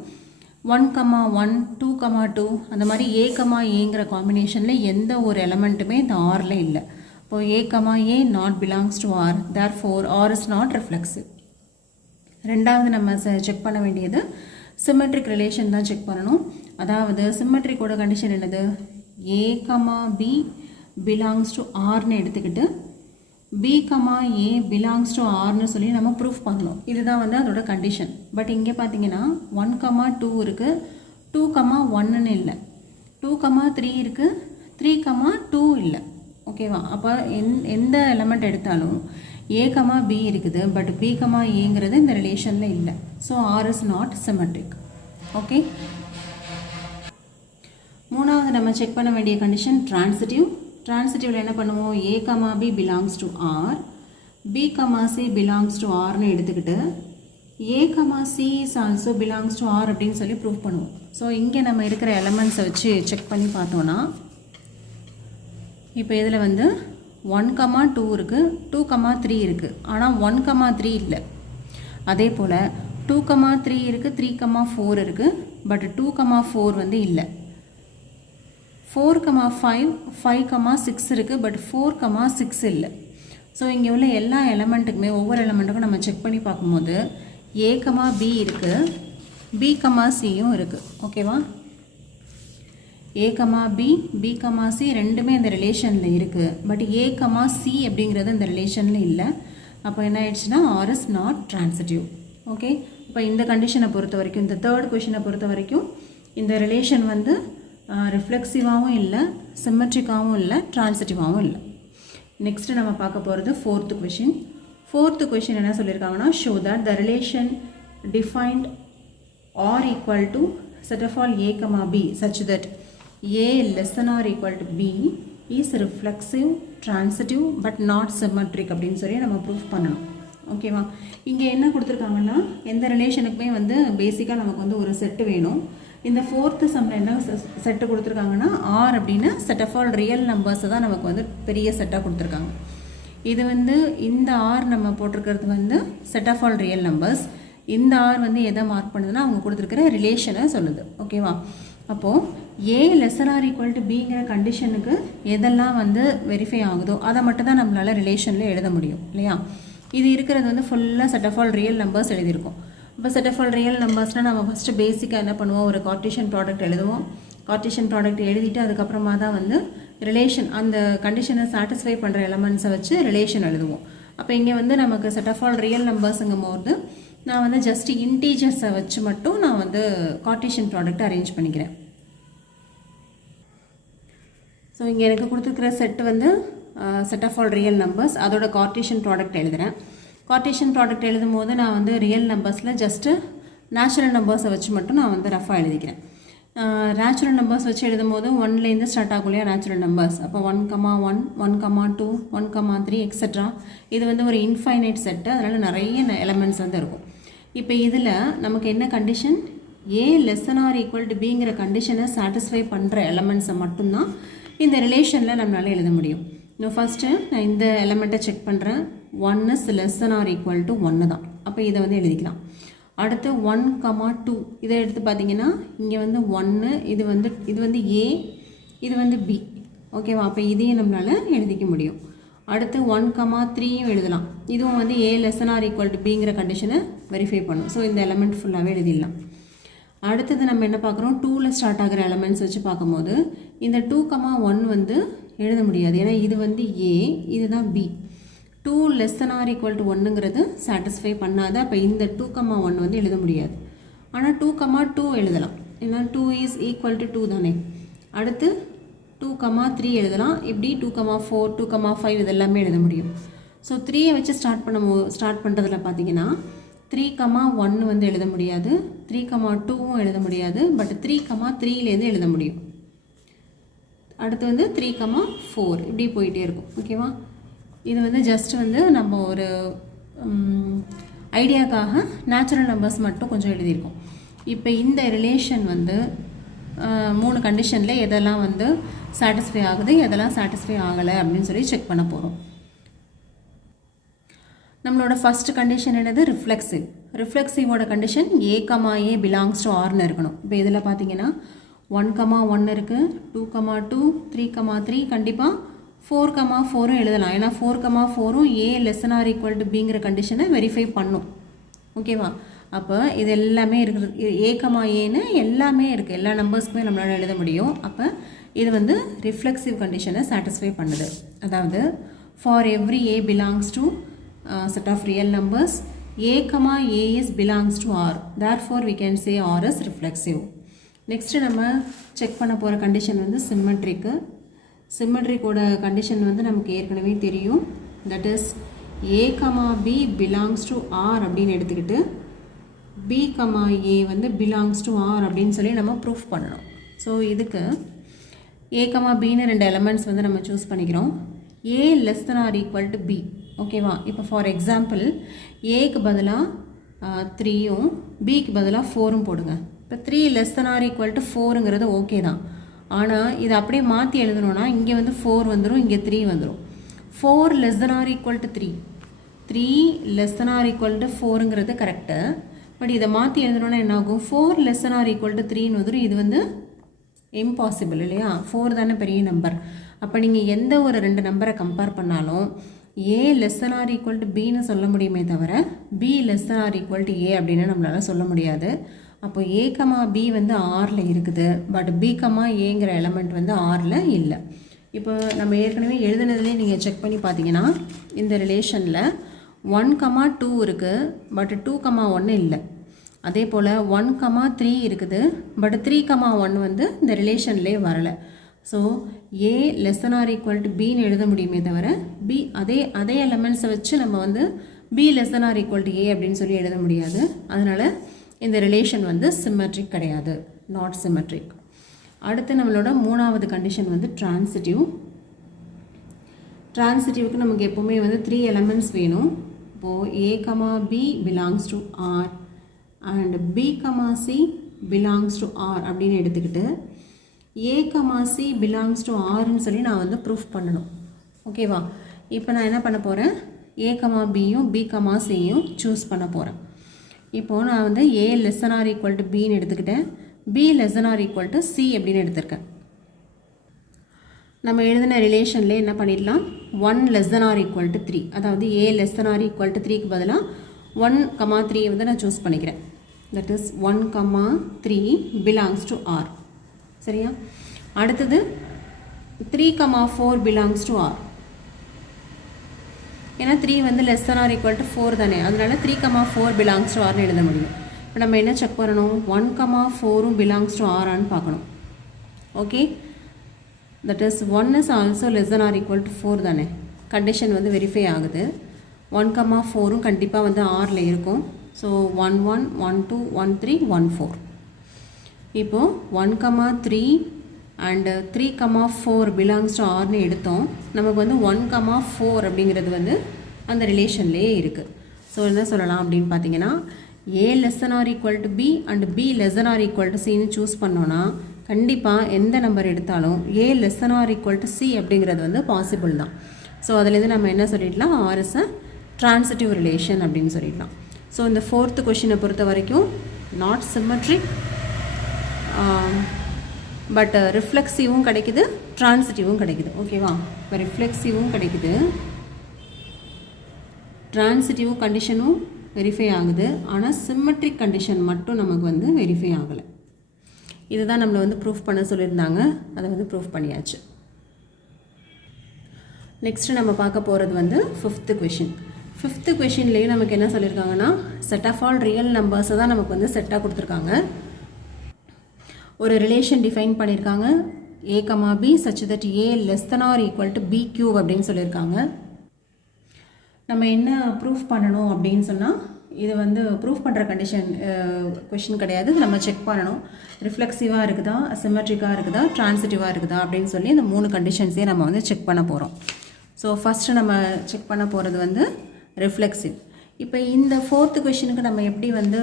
1,1 2,2 அந்த மாதிரி ஏ கமா ஏங்கிற காம்பினேஷனில் எந்த ஒரு எலமெண்ட்டுமே இந்த ஆரில் இல்லை. இப்போ A comma A not belongs to R, therefore R is not reflexive. ரெண்டாவது நம்ம செக் பண்ண வேண்டியது சிமெட்ரிக் ரிலேஷன் தான் செக் பண்ணணும். அதாவது சிமெட்ரிக்கோட கண்டிஷன் என்னது, A comma B belongs to ஆர்னு எடுத்துக்கிட்டு B comma A belongs to ஆர்னு சொல்லி நம்ம ப்ரூஃப் பண்ணணும். இதுதான் வந்து அதோட கண்டிஷன். பட் இங்கே பார்த்தீங்கன்னா 1,2 இருக்குது, 2,1ன்னு இல்லை, 2,3 இருக்குது, 3,2 இல்லை. ஓகேவா? அப்போ எந்த எலமெண்ட் எடுத்தாலும் ஏ கமா பி இருக்குது, பட் பி கமா ஏங்கிறது இந்த ரிலேஷனில் இல்லை. So R is not symmetric. Okay. மூணாவது நம்ம செக் பண்ண வேண்டிய கண்டிஷன் ட்ரான்சிட்டிவ். ட்ரான்சிட்டிவில் என்ன பண்ணுவோம், A comma B belongs to R, B comma C belongs to ஆர்னு எடுத்துக்கிட்டு A comma C is also belongs to R அப்படின்னு சொல்லி ப்ரூவ் பண்ணுவோம். ஸோ இங்கே நம்ம இருக்கிற எலமெண்ட்ஸை வச்சு செக் பண்ணி பார்த்தோன்னா இப்போ இதில் வந்து 1,2 இருக்குது, 2,3 இருக்குது, ஆனால் 1,3 இல்லை. அதே போல் 2,3 இருக்குது, 3,4 இருக்குது, பட் 2,4 வந்து இல்லை. 4,5 5,6 இருக்குது, பட் 4,6 இல்லை. ஸோ இங்கே உள்ள எல்லா எலமெண்ட்டுக்குமே ஒவ்வொரு எலமெண்ட்டுக்கும் நம்ம செக் பண்ணி பார்க்கும்போது ஏ கமா பி இருக்குது, பி கமா சியும் இருக்குது. ஓகேவா? A comma B, B comma C ரெண்டுமே இந்த ரிலேஷனில் இருக்குது, பட் ஏ கமா சி அப்படிங்கிறது இந்த ரிலேஷனில் இல்லை. அப்போ என்ன ஆயிடுச்சுன்னா R is not transitive. Okay. இப்போ இந்த கண்டிஷனை பொறுத்த வரைக்கும், இந்த தேர்ட் கொஷினை பொறுத்த வரைக்கும் இந்த ரிலேஷன் வந்து ரிஃப்ளெக்சிவாகவும் இல்லை, சிமெட்ரிக்காகவும் இல்லை, ட்ரான்சிட்டிவாகவும் இல்லை. நெக்ஸ்ட்டு நம்ம பார்க்க போகிறது ஃபோர்த்து கொஷின். ஃபோர்த்து கொஷின் என்ன சொல்லியிருக்காங்கன்னா, show that the relation defined R equal to set of all A comma B such that A less than or equal to B is reflexive, transitive but not symmetric அப்படின்னு சொல்லி நம்ம ப்ரூஃப் பண்ணணும். ஓகேவா? இங்கே என்ன கொடுத்துருக்காங்கன்னா, எந்த ரிலேஷனுக்குமே வந்து பேசிக்காக நமக்கு வந்து ஒரு செட்டு வேணும். இந்த ஃபோர்த்து சம்மில் என்ன செட்டு கொடுத்துருக்காங்கன்னா, ஆர் அப்படின்னு செட் ஆஃப் ஆல் ரியல் நம்பர்ஸை தான் நமக்கு வந்து பெரிய செட்டாக கொடுத்துருக்காங்க. இது வந்து இந்த ஆர் நம்ம போட்டிருக்கிறது வந்து set of all real numbers. இந்த ஆர் வந்து எதை மார்க் பண்ணுதுன்னா அவங்க கொடுத்துருக்கிற ரிலேஷனை சொல்லுது. ஓகேவா? அப்போது ஏ லெஸ்ஸர் ஆர் ஈக்குவல் டு பிங்கிற கண்டிஷனுக்கு எதெல்லாம் வந்து வெரிஃபை ஆகுதோ அதை மட்டும் தான் நம்மளால் ரிலேஷனில் எழுத முடியும் இல்லையா? இது இருக்கிறது வந்து ஃபுல்லாக set of all real numbers எழுதியிருக்கோம். இப்போ செட் ஆஃப் ஆல் ரியல் நம்பர்ஸ்னால் நம்ம ஃபஸ்ட்டு பேசிக்காக என்ன பண்ணுவோம், ஒரு கார்ட்டீசியன் ப்ராடக்ட் எழுதுவோம். கார்ட்டீசியன் ப்ராடக்ட் எழுதிட்டு அதுக்கப்புறமா தான் வந்து ரிலேஷன், அந்த கண்டிஷனை சாட்டிஸ்ஃபை பண்ணுற எலமெண்ட்ஸை வச்சு ரிலேஷன் எழுதுவோம். அப்போ இங்கே வந்து நமக்கு செட் ஆஃப் ஆல் ரியல் நம்பர்ஸுங்கும் போது நான் வந்து ஜஸ்ட் இன்டீஜர்ஸை வச்சு மட்டும் நான் வந்து கார்ட்டீசியன் ப்ராடக்ட் அரேஞ்ச் பண்ணிக்கிறேன். ஸோ இங்கே எனக்கு கொடுத்துருக்கிற செட்டு வந்து set of all real numbers, அதோட கார்ட்டீசியன் ப்ராடக்ட் எழுதுகிறேன். கார்ட்டீசியன் ப்ராடக்ட் எழுதும் போது நான் வந்து ரியல் நம்பர்ஸில் ஜஸ்ட்டு நேச்சுரல் நம்பர்ஸை வச்சு மட்டும் நான் வந்து ரஃபாக எழுதிக்கிறேன். நேச்சுரல் நம்பர்ஸ் வச்சு எழுதும் போது 1லேருந்து ஸ்டார்ட் ஆகும் இல்லையா நேச்சுரல் நம்பர்ஸ். அப்போ 1,1 1,2 1,3 எக்ஸட்ரா. இது வந்து ஒரு இன்ஃபைனைட் செட்டு, அதனால் நிறைய எலமெண்ட்ஸ் வந்து இருக்கும். இப்போ இதில் நமக்கு என்ன condition, A less than or equal to பிங்கிற கண்டிஷனை சாட்டிஸ்ஃபை பண்ணுற எலமெண்ட்ஸை மட்டும்தான் இந்த ரிலேஷனில் நம்மளால் எழுத முடியும். இன்னும் ஃபஸ்ட்டு நான் இந்த எலமெண்ட்டை செக் பண்ணுறேன். 1 is less than or equal to 1 தான். அப்போ இதை வந்து எழுதிக்கலாம். அடுத்து 1,2 இதை எடுத்து பார்த்தீங்கன்னா இங்கே வந்து 1, இது வந்து ஏ, இது வந்து பி. ஓகேவா? அப்போ இதையும் நம்மளால் எழுதிக்க முடியும். அடுத்து 1,3யும் எழுதலாம். இதுவும் வந்து A less than or equal to பிங்கிற கண்டிஷனை வெரிஃபை பண்ணும். ஸோ இந்த எலமெண்ட் ஃபுல்லாகவே எழுதிடலாம். அடுத்தது நம்ம என்ன பார்க்குறோம், 2ல் ஸ்டார்ட் ஆகிற எலமெண்ட்ஸ் வச்சு பார்க்கும்போது இந்த 2,1 வந்து எழுத முடியாது. ஏன்னா இது வந்து ஏ, இதுதான் B. 2 less than or equal to 1ங்கிறது சாட்டிஸ்ஃபை பண்ணாத, அப்போ இந்த 2,1 வந்து எழுத முடியாது. ஆனால் 2,2 எழுதலாம். ஏன்னா 2 இஸ் ஈக்குவல் டு 2 தானே. அடுத்து 2,3 எழுதலாம். இப்படி 2,4 2,5 இதெல்லாமே எழுத முடியும். ஸோ 3யை வச்சு ஸ்டார்ட் பண்ணுறதுல பார்த்தீங்கன்னா 3,1 வந்து எழுத முடியாது, 3,2வும் எழுத முடியாது, பட் 3,3லேருந்து எழுத முடியும். அடுத்து வந்து 3,4 இப்படி போயிட்டே இருக்கும். ஓகேவா? இது வந்து ஜஸ்ட் வந்து நம்ம ஒரு ஐடியாக்காக நேச்சுரல் நம்பர்ஸ் மட்டும் கொஞ்சம் எழுதியிருக்கோம். இப்போ இந்த ரிலேஷன் வந்து 3 கண்டிஷனில் எதெல்லாம் வந்து சாட்டிஸ்ஃபை ஆகுது, எதெல்லாம் சாட்டிஸ்ஃபை ஆகலை அப்படின்னு சொல்லி செக் பண்ண போகிறோம். நம்மளோட ஃபஸ்ட் கண்டிஷன் என்னது? ரிஃப்ளெக்சிவ். ரிஃப்ளெக்சிவோட condition a, a belongs to ஆர்னு இருக்கணும். இப்போ இதில் பார்த்தீங்கன்னா 1, 1 இருக்குது, 2, 2, 3, 3 கண்டிப்பாக 4, 4 எழுதலாம். ஏன்னா 4, 4 a ≤ bங்கிற கண்டிஷனை வெரிஃபை பண்ணும். ஓகேவா? அப்போ இது எல்லாமே இருக்கிறது, a, aன்னு எல்லாமே இருக்குது, எல்லா நம்பர்ஸ்க்குமே நம்மளால் எழுத முடியும். அப்போ இது வந்து ரிஃப்ளெக்சிவ் கண்டிஷனை சாட்டிஸ்ஃபை பண்ணுது. அதாவது for every a belongs to set of real numbers, a, a is belongs to r. Therefore, we can say r is reflexive. Next நம்ம செக் பண்ண போகிற கண்டிஷன் வந்து சிம்மெட்ரிக்கு. சிம்மெட்ரிக்கோட கண்டிஷன் வந்து நமக்கு ஏற்கனவே தெரியும். that is a, b belongs to r அப்படின்னு எடுத்துக்கிட்டு b, a வந்து belongs to r அப்படின்னு சொல்லி நம்ம ப்ரூஃப் பண்ணணும். ஸோ இதுக்கு a, bன்னு 2 எலமெண்ட்ஸ் வந்து நம்ம சூஸ் பண்ணிக்கிறோம். a less than or equal to b. ஓகேவா? இப்போ ஃபார் எக்ஸாம்பிள் ஏக்கு பதிலாக 3யும் பிக்கு பதிலாக 4ம் போடுங்க. இப்போ 3 less than or equal to 4ங்கிறது ஓகே தான். ஆனால் இதை அப்படியே மாற்றி எழுதணும்னா இங்கே வந்து 4 வந்துடும், இங்கே 3 வந்துடும். 4 less than or equal to 3, 3 less than or equal to 4ங்கிறது கரெக்டு. பட் இதை மாற்றி எழுதணும்னா என்னாகும்? 4 less than or equal to 3ன்னு வந்துடும். இது வந்து இம்பாசிபிள் இல்லையா? 4 தானே பெரிய நம்பர். அப்போ நீங்கள் எந்த ஒரு 2 நம்பரை கம்பேர் பண்ணாலும் a less than or equal to bன்னு சொல்ல முடியுமே தவிர b less than or equal to a அப்படின்னு நம்மளால் சொல்ல முடியாது. அப்போ a, b வந்து rல இருக்குது, பட் b, aங்கிற எலமெண்ட் வந்து rல இல்லை. இப்போ நம்ம ஏற்கனவே எழுதுனதுலேயே நீங்கள் செக் பண்ணி பார்த்தீங்கன்னா இந்த ரிலேஷனில் 1, 2 இருக்குது, பட் 2, 1 இல்லை. அதே போல் 1, 3 இருக்குது, பட் 3, 1 வந்து இந்த ரிலேஷன்லேயே வரலை. So a less than or equal to bன்னு எழுத முடியுமே தவிர b அதே எலமெண்ட்ஸை வச்சு நம்ம வந்து b less than or equal to a அப்படின்னு சொல்லி எழுத முடியாது. அதனால் இந்த ரிலேஷன் வந்து சிம்மெட்ரிக் கிடையாது, நாட் சிம்மெட்ரிக். அடுத்து நம்மளோட 3வது கண்டிஷன் வந்து ட்ரான்சிட்டிவ். ட்ரான்சிட்டிவ்க்கு நமக்கு எப்போவுமே வந்து 3 எலமெண்ட்ஸ் வேணும். இப்போது a, b belongs to r and b, c belongs to r அப்படின்னு எடுத்துக்கிட்டு a, c belongs to rன்னு சொல்லி நான் வந்து ப்ரூஃப் பண்ணணும். ஓகேவா? இப்போ நான் என்ன பண்ண போகிறேன்? a, bயும் b, cயும் சூஸ் பண்ண போகிறேன். இப்போது நான் வந்து a less than or equal to bன்னு எடுத்துக்கிட்டேன், b less than or equal to c அப்படின்னு எடுத்திருக்கேன். நம்ம எழுதின ரிலேஷன்லேயே என்ன பண்ணிடலாம்? 1 less than or equal to 3, அதாவது a less than or equal to 3க்கு பதிலாக 1, 3 வந்து நான் சூஸ் பண்ணிக்கிறேன். that is 1, 3 belongs to r. சரியா? அடுத்தது 3, 4 belongs to r. ஏன்னா 3 வந்து less than or equal to 4 தானே, அதனால 3, 4 belongs to rன்னு எழுத முடியும். இப்போ நம்ம என்ன செக் பண்ணணும்? 1, 4ம் belongs to r ஆன்னு பார்க்கணும். Okay, that is 1 is also less than or equal to 4 தானே, கண்டிஷன் வந்து வெரிஃபை ஆகுது. 1, 4ம் கண்டிப்பாக வந்து rல இருக்கும். ஸோ 1, 1, 1, 2, 1, 3, 1, 4. இப்போது 1, 3 அண்டு 3, 4 பிலாங்ஸ் டு ஆர்னு எடுத்தோம். நமக்கு வந்து 1, 4 அப்படிங்கிறது வந்து அந்த ரிலேஷன்லேயே இருக்குது. ஸோ என்ன சொல்லலாம் அப்படின்னு பார்த்தீங்கன்னா, a less than or equal to b and b less than or equal to cன்னு சூஸ் பண்ணோன்னா கண்டிப்பாக எந்த நம்பர் எடுத்தாலும் a less than or equal to c அப்படிங்கிறது வந்து பாசிபிள் தான். ஸோ அதுலேருந்து நம்ம என்ன சொல்லிடலாம்? r is a transitive relation அப்படின்னு சொல்லிடலாம். ஸோ இந்த 4th கொஷினை பொறுத்த வரைக்கும் நாட் சிம்மெட்ரிக், பட் ரிஃப்ளெக்சிவும் கிடைக்குது, ட்ரான்சிட்டிவும் கிடைக்குது. ஓகேவா? இப்போ ரிஃப்ளெக்சிவும் கிடைக்குது, ட்ரான்சிட்டிவ் கண்டிஷனும் வெரிஃபை ஆகுது, ஆனால் சிம்மெட்ரிக் கண்டிஷன் மட்டும் நமக்கு வந்து வெரிஃபை ஆகலை. இதுதான் நம்மளை வந்து ப்ரூஃப் பண்ண சொல்லியிருந்தாங்க, அதை வந்து ப்ரூஃப் பண்ணியாச்சு. நெக்ஸ்ட்டு நம்ம பார்க்க போகிறது வந்து 5th கொஷின். 5th கொஷின்லேயே நமக்கு என்ன சொல்லியிருக்காங்கன்னா, செட் ஆஃப் ஆல் ரியல் நம்பர்ஸை தான் நமக்கு வந்து செட்டாக கொடுத்துருக்காங்க. ஒரு ரிலேஷன் டிஃபைன் பண்ணியிருக்காங்க, a, b such that a less than or equal to b cube அப்படின்னு சொல்லியிருக்காங்க. நம்ம என்ன ப்ரூஃப் பண்ணணும் அப்படின்னு சொன்னால், இது வந்து ப்ரூஃப் பண்ணுற கொஷின் கிடையாது, நம்ம செக் பண்ணணும் ரிஃப்ளெக்சிவாக இருக்குதா, சிமெட்ரிக்காக இருக்குதா, ட்ரான்சிட்டிவாக இருக்குதா அப்படின்னு சொல்லி இந்த 3 கண்டிஷன்ஸையும் நம்ம வந்து செக் பண்ண போகிறோம். ஸோ ஃபஸ்ட்டு நம்ம செக் பண்ண போகிறது வந்து ரிஃப்ளெக்சிவ். இப்போ இந்த 4th கொஷினுக்கு நம்ம எப்படி வந்து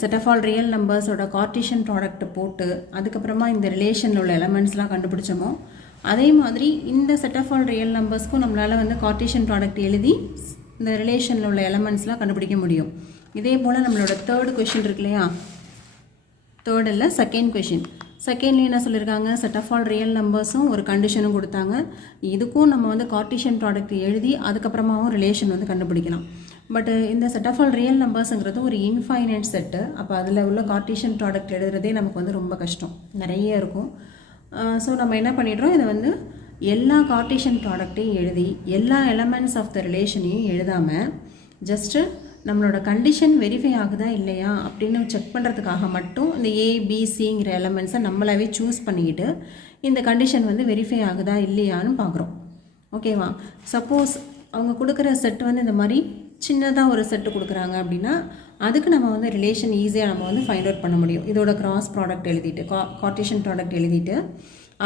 செட் ஆஃப் ஆல் ரியல் நம்பர்ஸோட கார்ட்டீசியன் ப்ராடக்ட் போட்டு அதுக்கப்புறமா இந்த ரிலேஷனில் உள்ள எலமெண்ட்ஸ்லாம் கண்டுபிடிச்சோமோ அதே மாதிரி இந்த செட் ஆஃப் ஆல் ரியல் நம்பர்ஸ்க்கும் நம்மளால் வந்து கார்ட்டீசியன் ப்ராடக்ட் எழுதி இந்த ரிலேஷனில் உள்ள எலமெண்ட்ஸ்லாம் கண்டுபிடிக்க முடியும். இதே போல் நம்மளோட 3rd கொஷின் இருக்கு இல்லையா, 3rd இல்லை 2nd கொஷின். செகண்ட்லேயும் என்ன சொல்லியிருக்காங்க, செட் ஆஃப் ஆல் ரியல் நம்பர்ஸும் ஒரு கண்டிஷனும் கொடுத்தாங்க. இதுக்கும் நம்ம வந்து கார்ட்டீசியன் ப்ராடக்ட் எழுதி அதுக்கப்புறமாவும் ரிலேஷன் வந்து கண்டுபிடிக்கலாம். பட் இந்த செட் ஆஃப் ஆல் ரியல் நம்பர்ஸுங்கிறது ஒரு இன்ஃபைனைட் செட்டு. அப்போ அதில் உள்ள கார்ட்டீசியன் ப்ராடக்ட் எழுதுறதே நமக்கு வந்து ரொம்ப கஷ்டம், நிறைய இருக்கும். ஸோ நம்ம என்ன பண்ணிடுறோம், இதை வந்து எல்லா கார்ட்டீசியன் ப்ராடக்டையும் எழுதி எல்லா எலமெண்ட்ஸ் ஆஃப் த ரிலேஷனையும் எழுதாமல் ஜஸ்ட்டு நம்மளோட கண்டிஷன் வெரிஃபை ஆகுதா இல்லையா அப்படின்னு செக் பண்ணுறதுக்காக மட்டும் இந்த ஏபிசிங்கிற எலமெண்ட்ஸை நம்மளாவே சூஸ் பண்ணிக்கிட்டு இந்த கண்டிஷன் வந்து வெரிஃபை ஆகுதா இல்லையான்னு பார்க்குறோம். ஓகேவா? சப்போஸ் அவங்க கொடுக்குற செட்டு வந்து இந்த மாதிரி சின்னதாக ஒரு செட்டு கொடுக்குறாங்க அப்படின்னா அதுக்கு நம்ம வந்து ரிலேஷன் ஈஸியாக நம்ம வந்து ஃபைண்ட் அவுட் பண்ண முடியும். இதோட கிராஸ் ப்ராடக்ட் எழுதிட்டு கார்ட்டீசியன் ப்ராடக்ட் எழுதிட்டு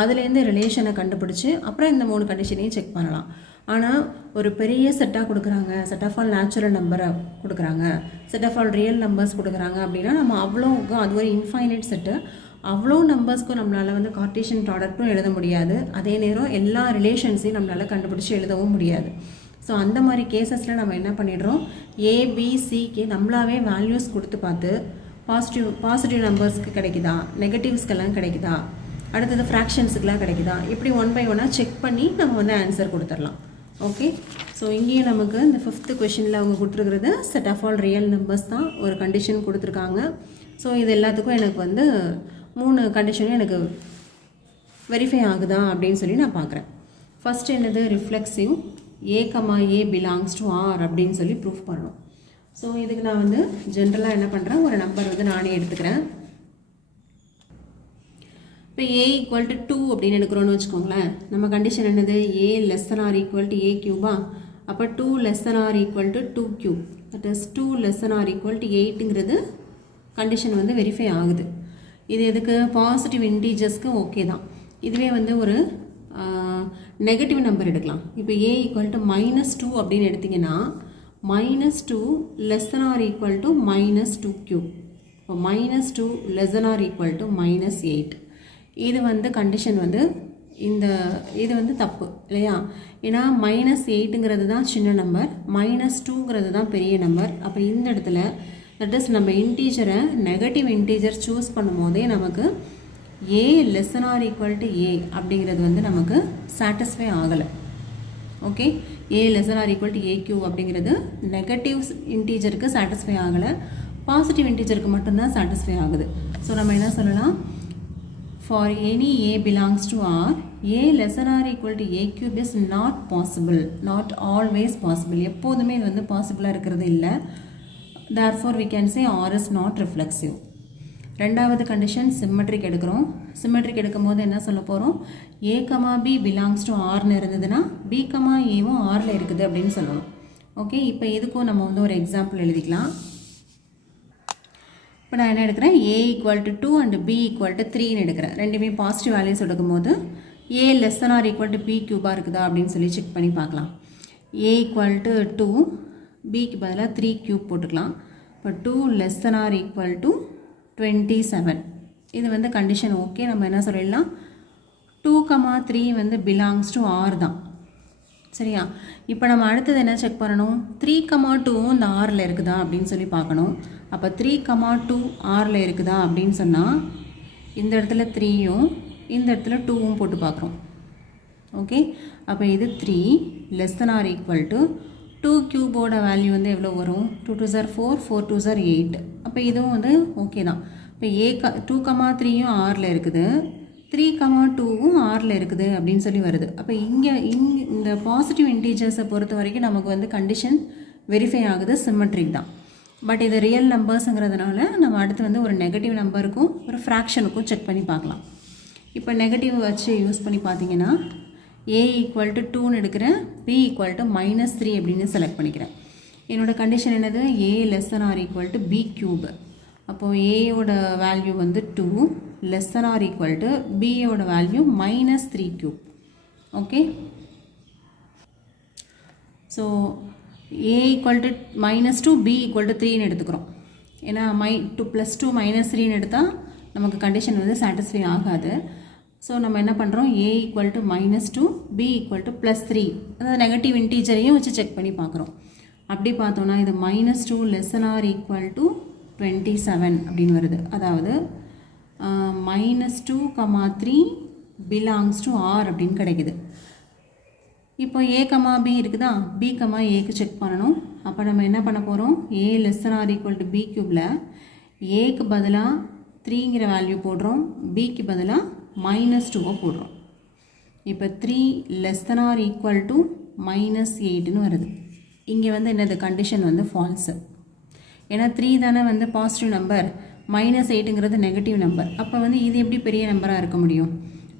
அதுலேருந்து ரிலேஷனை கண்டுபிடிச்சி அப்புறம் இந்த 3 கண்டிஷனையும் செக் பண்ணலாம். ஆனால் ஒரு பெரிய செட்டாக கொடுக்குறாங்க, செட் ஆஃப் ஆல் நேச்சுரல் நம்பரை கொடுக்குறாங்க, set of all real numbers கொடுக்குறாங்க அப்படின்னா நம்ம அவ்வளோக்கும் அது ஒரு இன்ஃபைனைட் செட்டு, அவ்வளோ நம்பர்ஸ்க்கும் நம்மளால் வந்து கார்ட்டீசியன் ப்ராடக்ட்டும் எழுத முடியாது. அதே நேரம் எல்லா ரிலேஷன்ஸையும் நம்மளால் கண்டுபிடிச்சி எழுதவும் முடியாது. ஸோ அந்த மாதிரி கேசஸில் நம்ம என்ன பண்ணிடுறோம், ஏபிசிக்கு நம்மளாவே வேல்யூஸ் கொடுத்து பார்த்து பாசிட்டிவ் நம்பர்ஸ்க்கு கிடைக்குதா, நெகட்டிவ்ஸ்க்கெல்லாம் கிடைக்குதா, அடுத்தது ஃப்ராக்ஷன்ஸுக்கெலாம் கிடைக்குதா, இப்படி 1 by 1 செக் பண்ணி நம்ம வந்து ஆன்சர் கொடுத்துடலாம். ஓகே, ஸோ இங்கேயும் நமக்கு இந்த 5th கொஷினில் அவங்க கொடுத்துருக்கிறது set of all real numbers தான் ஒரு கண்டிஷன் கொடுத்துருக்காங்க. ஸோ இது எல்லாத்துக்கும் எனக்கு வந்து 3 கண்டிஷனும் எனக்கு வெரிஃபை ஆகுதா அப்படின்னு சொல்லி நான் பார்க்குறேன். ஃபஸ்ட் என்னது, reflexive A belongs to R அப்படின்னு சொல்லி ப்ரூஃப் பண்ணணும். ஸோ இதுக்கு நான் வந்து ஜென்ரலாக என்ன பண்ணுறேன், ஒரு நம்பர் வந்து நானே எடுத்துக்கிறேன். இப்போ ஏ ஈக்குவல் டு 2 அப்படின்னு எடுக்கிறோன்னு வச்சுக்கோங்களேன். நம்ம கண்டிஷன் என்னது, A less than or equal to A cube. அப்போ 2 less than or equal to 2 cube, that is 2 less than or equal to 8ங்கிறது கண்டிஷன் வந்து வெரிஃபை ஆகுது. இது எதுக்கு, பாசிட்டிவ் இன்டீஜர்ஸ்க்கு ஓகே தான். இதுவே வந்து ஒரு நெகட்டிவ் நம்பர் எடுக்கலாம். இப்போ ஏ ஈக்குவல் டு -2 அப்படின்னு எடுத்திங்கன்னா -2 less than or equal to -2 cube. இப்போ -2 less than or equal to -8. இது வந்து கண்டிஷன் வந்து இது வந்து தப்பு இல்லையா? ஏன்னா -8ங்கிறது தான் சின்ன நம்பர், -2ங்கிறது தான் பெரிய நம்பர். அப்போ இந்த இடத்துல தட் இஸ் நம்ம இன்டீஜரை நெகட்டிவ் இன்டீஜர் சூஸ் பண்ணும் போதே நமக்கு a less than or equal to a அப்படிங்கிறது வந்து நமக்கு சாட்டிஸ்ஃபை ஆகலை. Okay, a less than or equal to a cube அப்படிங்கிறது நெகட்டிவ் இன்டீஜருக்கு சாட்டிஸ்ஃபை ஆகலை, பாசிட்டிவ் இன்டீஜருக்கு மட்டும்தான் சாட்டிஸ்ஃபை ஆகுது. ஸோ நம்ம என்ன சொல்லலாம், for any a belongs to R, a less than or equal to a cube is not possible, not always possible. எப்போதுமே இது வந்து பாசிபிளாக இருக்கிறது இல்லை. therefore we can say R is not reflexive. ரெண்டாவது கண்டிஷன் சிம்மெட்ரிக் எடுக்கிறோம். சிம்மெட்ரிக் எடுக்கும் போது என்ன சொல்ல போகிறோம், a, b belongs to Rன்னு இருந்ததுன்னா b, aவும் Rல இருக்குது அப்படின்னு சொல்லணும். ஓகே, இப்போ இதுக்கும் நம்ம வந்து ஒரு எக்ஸாம்பிள் எழுதிக்கலாம். இப்போ நான் என்ன எடுக்கிறேன், a equal to 2 and b equal to 3ன்னு எடுக்கிறேன். ரெண்டுமே பாசிட்டிவ் வேல்யூஸ் எடுக்கும் போது a less than or equal to b கியூபாக இருக்குதா அப்படின்னு சொல்லி செக் பண்ணி பார்க்கலாம். a ஈக்குவல் டு 2, bக்கு பதிலாக 3 கியூப் போட்டுக்கலாம். இப்போ 2 less than or equal to 27. இது வந்து கண்டிஷன் ஓகே. நம்ம என்ன சொல்லிடலாம், 2, 3 வந்து பிலாங்ஸ் டு ஆர் தான். சரியா? இப்போ நம்ம அடுத்தது என்ன செக் பண்ணணும், 3, 2வும் இந்த ஆரில் இருக்குதா அப்படின்னு சொல்லி பார்க்கணும். அப்போ 3, 2 ஆரில் இருக்குதா அப்படின்னு சொன்னால் இந்த இடத்துல 3யும் இந்த இடத்துல 2வும் போட்டு பார்க்குறோம். ஓகே, அப்போ இது 3 less than or equal to 2 கியூபோட வேல்யூ வந்து எவ்வளோ வரும், 2 2 4, 4 2 8. அப்போ இதுவும் வந்து ஓகே தான். இப்போ 2, 3யும் ஆரில் இருக்குது, 3, 2வும் ஆரில் இருக்குது அப்படின்னு சொல்லி வருது. அப்போ இந்த பாசிட்டிவ் இன்டீஜர்ஸை பொறுத்த வரைக்கும் நமக்கு வந்து கண்டிஷன் வெரிஃபை ஆகுது, சிம்மெட்ரிக் தான். பட் இது ரியல் நம்பர்ஸுங்கிறதுனால நம்ம அடுத்து வந்து ஒரு நெகட்டிவ் நம்பருக்கும் ஒரு ஃப்ராக்ஷனுக்கும் செக் பண்ணி பார்க்கலாம். இப்போ நெகட்டிவ் வச்சு யூஸ் பண்ணி பார்த்தீங்கன்னா a ஈக்குவல் டு 2ன்னு எடுக்கிறேன், b ஈக்குவல் டு -3 அப்படின்னு செலக்ட் பண்ணிக்கிறேன். என்னோடய கண்டிஷன் என்னது, a less than or equal to b cube. அப்போது ஏயோட வேல்யூ வந்து 2 less than or equal to பியோட value -3 cube. Okay, so a equal to -2 b equal to 3ன்னு எடுத்துக்கிறோம். ஏன்னா 2 + 2 -3ன்னு எடுத்தால் நமக்கு கண்டிஷன் வந்து சாட்டிஸ்ஃபை ஆகாது. ஸோ நம்ம என்ன பண்ணுறோம், a equal to -2 b equal to +3, அதாவது நெகட்டிவ் இன்டீஜரையும் வச்சு செக் பண்ணி பார்க்குறோம். அப்படி பார்த்தோன்னா இது -2 ≤ 27 அப்படின்னு வருது. அதாவது -2, 3 belongs to R அப்படின்னு கிடைக்குது. இப்போ a, b இருக்குதா, b, aக்கு செக் பண்ணணும். அப்போ நம்ம என்ன பண்ண போகிறோம், a ≤ b கியூபில் aக்கு பதிலாக 3ங்கிற வேல்யூ போடுறோம், bக்கு பதிலாக -2 போடுறோம். இப்போ 3 ≤ -8ன்னு வருது. இங்கே வந்து என்னது கண்டிஷன் வந்து ஃபால்ஸு. ஏன்னா 3 தானே வந்து பாசிட்டிவ் நம்பர், -8ங்கிறது நெகட்டிவ் நம்பர். அப்போ வந்து இது எப்படி பெரிய நம்பராக இருக்க முடியும்?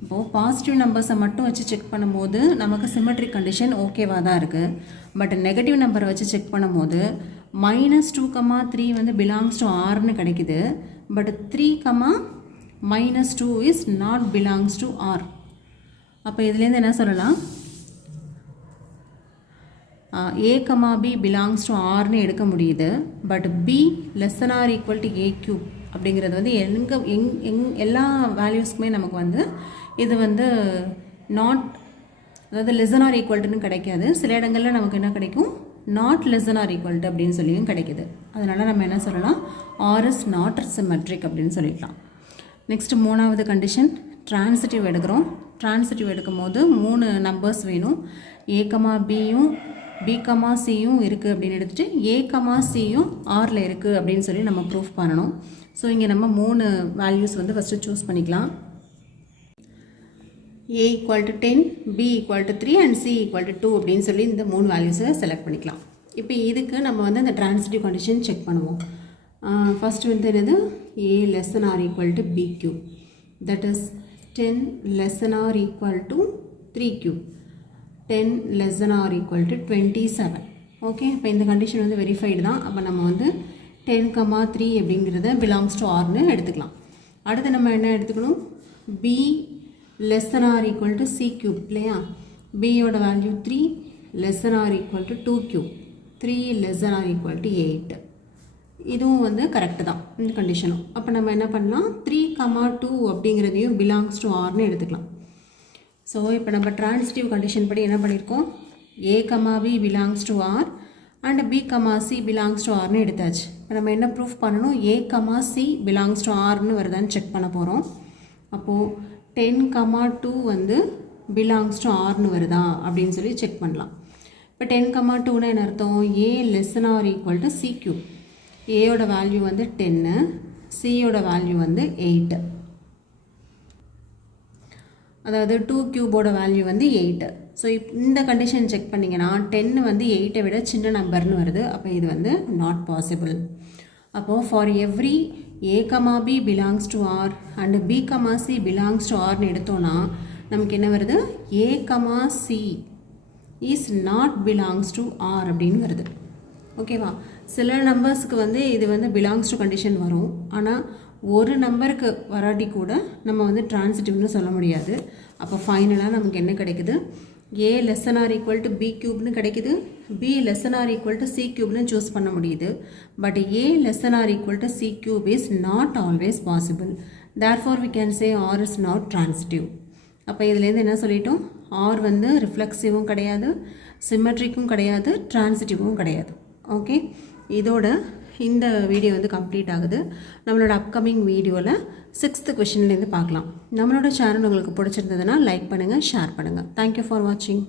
இப்போது பாசிட்டிவ் நம்பர்ஸை மட்டும் வச்சு செக் பண்ணும்போது நமக்கு சிமெட்ரிக் கண்டிஷன் ஓகேவாக தான் இருக்குது. பட் நெகட்டிவ் நம்பரை வச்சு செக் பண்ணும்போது -2, 3 வந்து பிலாங்ஸ் டு ஆர்னு கிடைக்குது. But 3, -2 is not belongs to R. அப்போ இதுலேருந்து என்ன சொல்லலாம், a, b belongs to Rன்னு எடுக்க முடியுது. பட் b ≤ a³ அப்படிங்கிறது வந்து எல்லா வேல்யூஸ்க்குமே நமக்கு வந்து இது வந்து நாட், அதாவது ≤ கிடைக்காது. சில இடங்களில் நமக்கு என்ன கிடைக்கும், நாட் ≤ அப்படின்னு சொல்லியும் கிடைக்குது. அதனால் நம்ம என்ன சொல்லலாம், R is not symmetric அப்படின்னு சொல்லிக்கலாம். நெக்ஸ்ட் 3வது கண்டிஷன் ட்ரான்சிட்டிவ் எடுக்கிறோம். ட்ரான்சிட்டிவ் எடுக்கும் போது 3 நம்பர்ஸ் வேணும். a, bயும் b, cயும் இருக்குது அப்படின்னு எடுத்துகிட்டு a, cயும் ஆரில் இருக்குது அப்படின்னு சொல்லி நம்ம ப்ரூஃப் பண்ணணும். ஸோ இங்கே நம்ம 3 வேல்யூஸ் வந்து ஃபஸ்ட்டு சூஸ் பண்ணிக்கலாம். a = 10, b = 3 and c = 2 அப்படின்னு சொல்லி இந்த 3 வேல்யூஸை செலக்ட் பண்ணிக்கலாம். இப்போ இதுக்கு நம்ம வந்து அந்த ட்ரான்சிட்டிவ் கண்டிஷன் செக் பண்ணுவோம். ஃபஸ்ட்டு வந்து என்னது, a ≤ b³, that is 10 ≤ 3³ 10 ≤ 27. Okay, இப்போ இந்த கண்டிஷன் வந்து வெரிஃபைடு தான். அப்போ நம்ம வந்து 10, 3 அப்படிங்கிறத பிலாங்ஸ் டு ஆர்னு எடுத்துக்கலாம். அடுத்து நம்ம என்ன எடுத்துக்கணும், b ≤ c³ இல்லையா, bயோட வேல்யூ 3 ≤ 2³ 3 ≤ 8. இதுவும் வந்து கரெக்டு தான் இந்த கண்டிஷனும். அப்போ நம்ம என்ன பண்ணலாம், 3, 2 அப்படிங்கிறதையும் பிலாங்ஸ் டு ஆர்னு எடுத்துக்கலாம். ஸோ இப்போ நம்ம ட்ரான்சிட்டிவ் கண்டிஷன் படி என்ன பண்ணியிருக்கோம், a, b belongs to R and b, c belongs to Rன்னு எடுத்தாச்சு. இப்போ நம்ம என்ன ப்ரூஃப் பண்ணணும், a, c belongs to Rன்னு வருதான்னு செக் பண்ண போகிறோம். அப்போது 10, 2 வந்து belongs to Rன்னு வருதா அப்படின்னு சொல்லி செக் பண்ணலாம். இப்போ 10, 2னா என்ன அர்த்தம், a ≤ c³. aயோட வேல்யூ வந்து 10, cயோட வேல்யூ வந்து 8. அதாவது 2³ வேல்யூ வந்து 8. ஸோ இந்த கண்டிஷன் செக் பண்ணிங்கன்னா 10 வந்து 8ஐ விட சின்ன நம்பர்னு வருது. அப்போ இது வந்து நாட் பாசிபிள். அப்போது for every a, b belongs to R and b, c belongs to Rன்னு எடுத்தோன்னா நமக்கு என்ன வருது, a, c is not belongs to R அப்படின்னு வருது. ஓகேவா, சில நம்பர்ஸுக்கு வந்து இது வந்து பிலாங்ஸ் டு கண்டிஷன் வரும். ஆனால் ஒரு நம்பருக்கு வராட்டி கூட நம்ம வந்து ட்ரான்சிட்டிவ்னு சொல்ல முடியாது. அப்போ ஃபைனலாக நமக்கு என்ன கிடைக்குது, a ≤ b³ கிடைக்குது, b ≤ c³ சூஸ் பண்ண முடியுது. But a ≤ c³ is not always possible. Therefore we can say R is not transitive. அப்போ இதுலேருந்து என்ன சொல்லிட்டோம், R வந்து ரிஃப்ளெக்சிவும் கிடையாது, சிமெட்ரிக்கும் கிடையாது, ட்ரான்சிட்டிவும் கிடையாது. ஓகே, இதோட இந்த வீடியோ வந்து கம்ப்ளீட் ஆகுது. நம்மளோட அப்கமிங் வீடியோவில் 6th கொஷின்லேருந்து பார்க்கலாம். நம்மளோட சேனல் உங்களுக்கு பிடிச்சிருந்ததுன்னா லைக் பண்ணுங்கள், ஷேர் பண்ணுங்கள். தேங்க்யூ ஃபார் வாட்சிங்.